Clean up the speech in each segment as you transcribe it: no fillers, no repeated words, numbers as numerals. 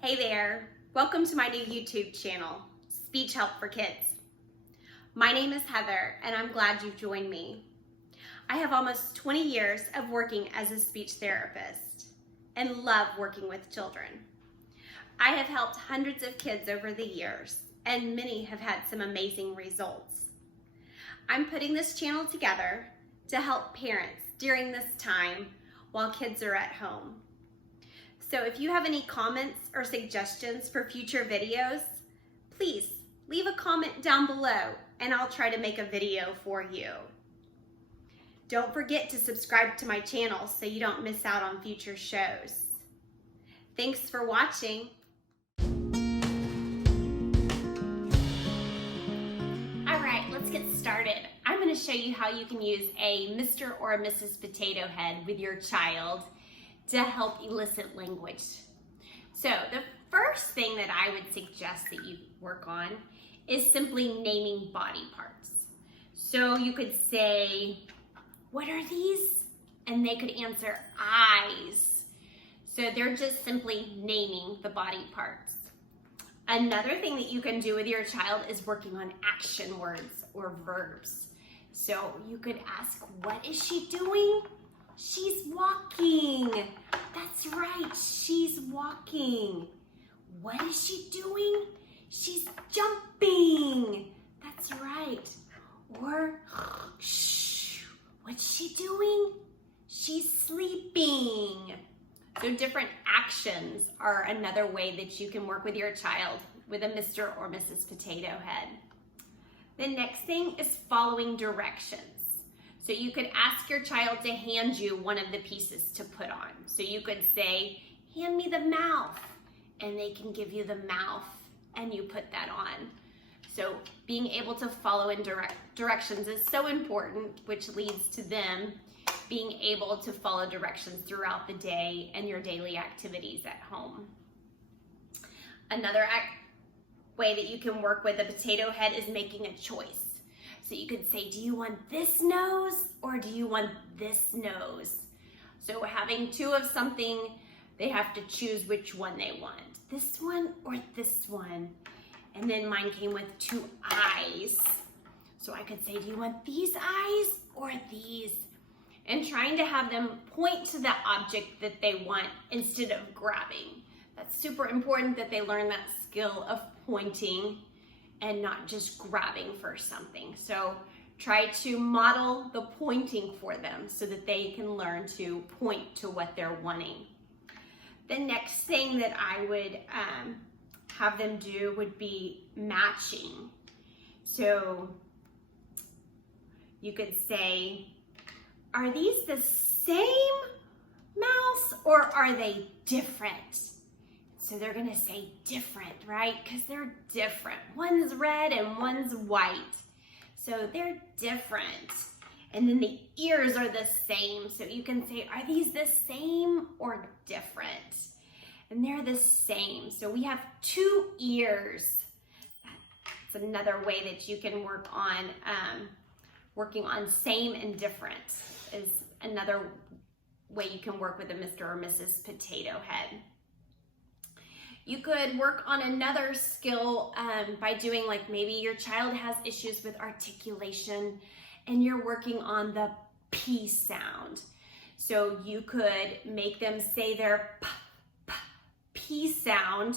Hey there, welcome to my new YouTube channel, Speech Help for Kids. My name is Heather and I'm glad you've joined me. I have almost 20 years of working as a speech therapist and love working with children. I have helped hundreds of kids over the years and many have had some amazing results. I'm putting this channel together to help parents during this time while kids are at home. So if you have any comments or suggestions for future videos, please leave a comment down below and I'll try to make a video for you. Don't forget to subscribe to my channel so you don't miss out on future shows. Thanks for watching. All right, let's get started. I'm going to show you how you can use a Mr. or a Mrs. Potato Head with your child to help elicit language. So the first thing that I would suggest that you work on is simply naming body parts. So you could say, what are these? And they could answer eyes. So they're just simply naming the body parts. Another thing that you can do with your child is working on action words or verbs. So you could ask, what is she doing? She's walking. That's right, she's walking. What is she doing? She's jumping. That's right. Or, shh, what's she doing? She's sleeping. So different actions are another way that you can work with your child with a Mr. or Mrs. Potato Head. The next thing is following directions. So you could ask your child to hand you one of the pieces to put on. So you could say, hand me the mouth, and they can give you the mouth and you put that on. So being able to follow in directions is so important, which leads to them being able to follow directions throughout the day and your daily activities at home. Another way that you can work with a potato head is making a choice. So you could say, do you want this nose or do you want this nose? So having two of something, they have to choose which one they want. This one or this one? And then mine came with two eyes. So I could say, do you want these eyes or these? And trying to have them point to the object that they want instead of grabbing. That's super important that they learn that skill of pointing and not just grabbing for something. So try to model the pointing for them so that they can learn to point to what they're wanting. The next thing that I would have them do would be matching. So you could say, are these the same mouse or are they different? So they're gonna say different, right? Because they're different. One's red and one's white. So they're different. And then the ears are the same. So you can say, are these the same or different? And they're the same. So we have two ears. That's another way that you can work on, working on same and different is another way you can work with a Mr. or Mrs. Potato Head. You could work on another skill by doing, like, maybe your child has issues with articulation and you're working on the P sound. So you could make them say their P sound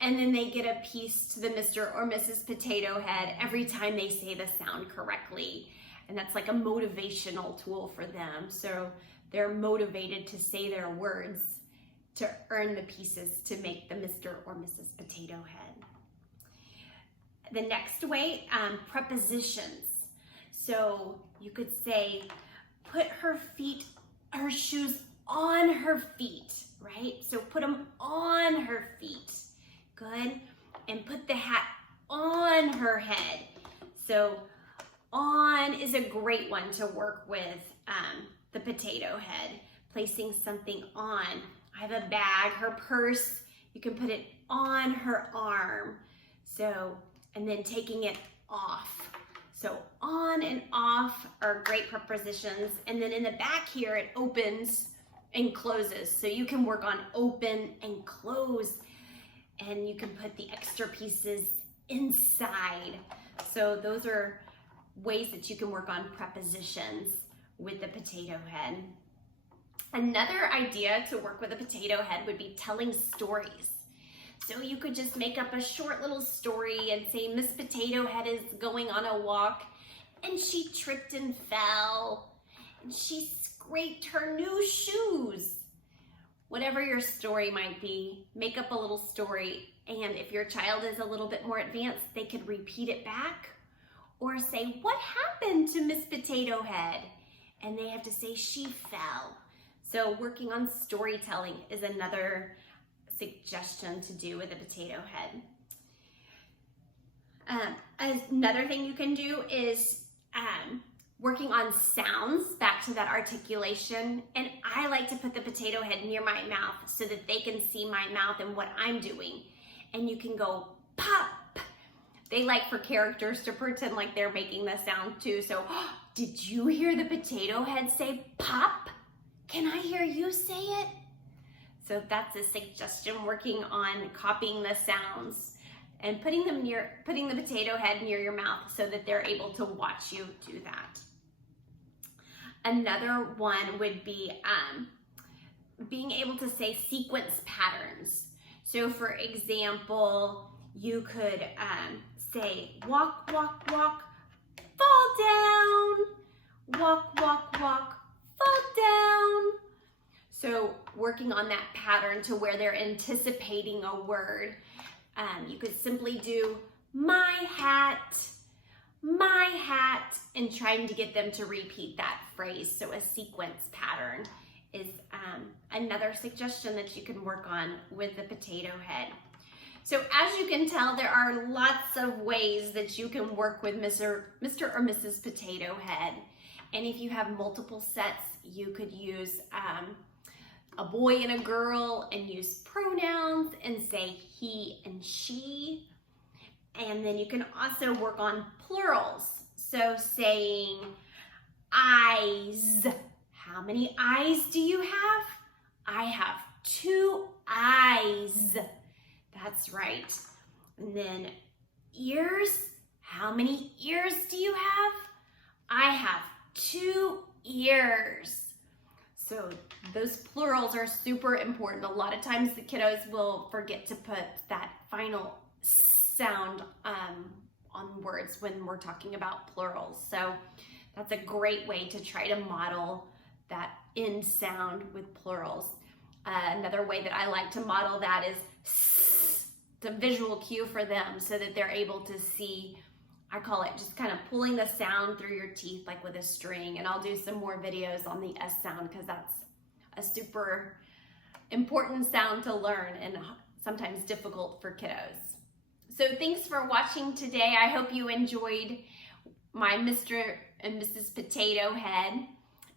and then they get a piece to the Mr. or Mrs. Potato Head every time they say the sound correctly. And that's like a motivational tool for them. So they're motivated to say their words to earn the pieces to make the Mr. or Mrs. Potato Head. The next way, prepositions. So you could say, put her shoes on her feet, right? So put them on her feet, good. And put the hat on her head. So on is a great one to work with the potato head, placing something on. I have a bag, her purse, you can put it on her arm. So, and then taking it off. So on and off are great prepositions. And then in the back here, it opens and closes. So you can work on open and close. and you can put the extra pieces inside. So those are ways that you can work on prepositions with the potato head. Another idea to work with a potato head would be telling stories. So you could just make up a short little story and say, Miss Potato Head is going on a walk and she tripped and fell and she scraped her new shoes. Whatever your story might be, make up a little story, and if your child is a little bit more advanced, they could repeat it back or say, what happened to Miss Potato Head? And they have to say, she fell. So working on storytelling is another suggestion to do with a potato head. Another thing you can do is working on sounds, back to that articulation. And I like to put the potato head near my mouth so that they can see my mouth and what I'm doing. And you can go pop. They like for characters to pretend like they're making the sound too. So, did you hear the potato head say pop? Can I hear you say it? So that's a suggestion, working on copying the sounds and putting the potato head near your mouth so that they're able to watch you do that. Another one would be being able to say sequence patterns. So for example, you could say walk, walk, walk, fall down, walk, walk, walk, fall down. So working on that pattern to where they're anticipating a word. You could simply do my hat, and trying to get them to repeat that phrase. So a sequence pattern is another suggestion that you can work on with the potato head. So as you can tell, there are lots of ways that you can work with Mr. or Mrs. Potato Head. And if you have multiple sets, you could use a boy and a girl and use pronouns and say he and she. And then you can also work on plurals. So saying eyes. How many eyes do you have? I have 2 eyes. That's right. And then ears. How many ears do you have? I have 2 ears. So those plurals are super important. A lot of times the kiddos will forget to put that final sound on words when we're talking about plurals. So that's a great way to try to model that end sound with plurals. Another way that I like to model that is the visual cue for them so that they're able to see. I call it just kind of pulling the sound through your teeth like with a string, and I'll do some more videos on the S sound because that's a super important sound to learn and sometimes difficult for kiddos. So thanks for watching today. I hope you enjoyed my Mr. and Mrs. Potato Head,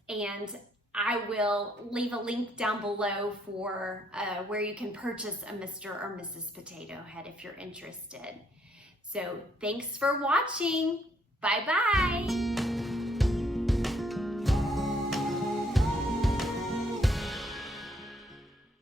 and I will leave a link down below for where you can purchase a Mr. or Mrs. Potato Head if you're interested. So thanks for watching. Bye-bye.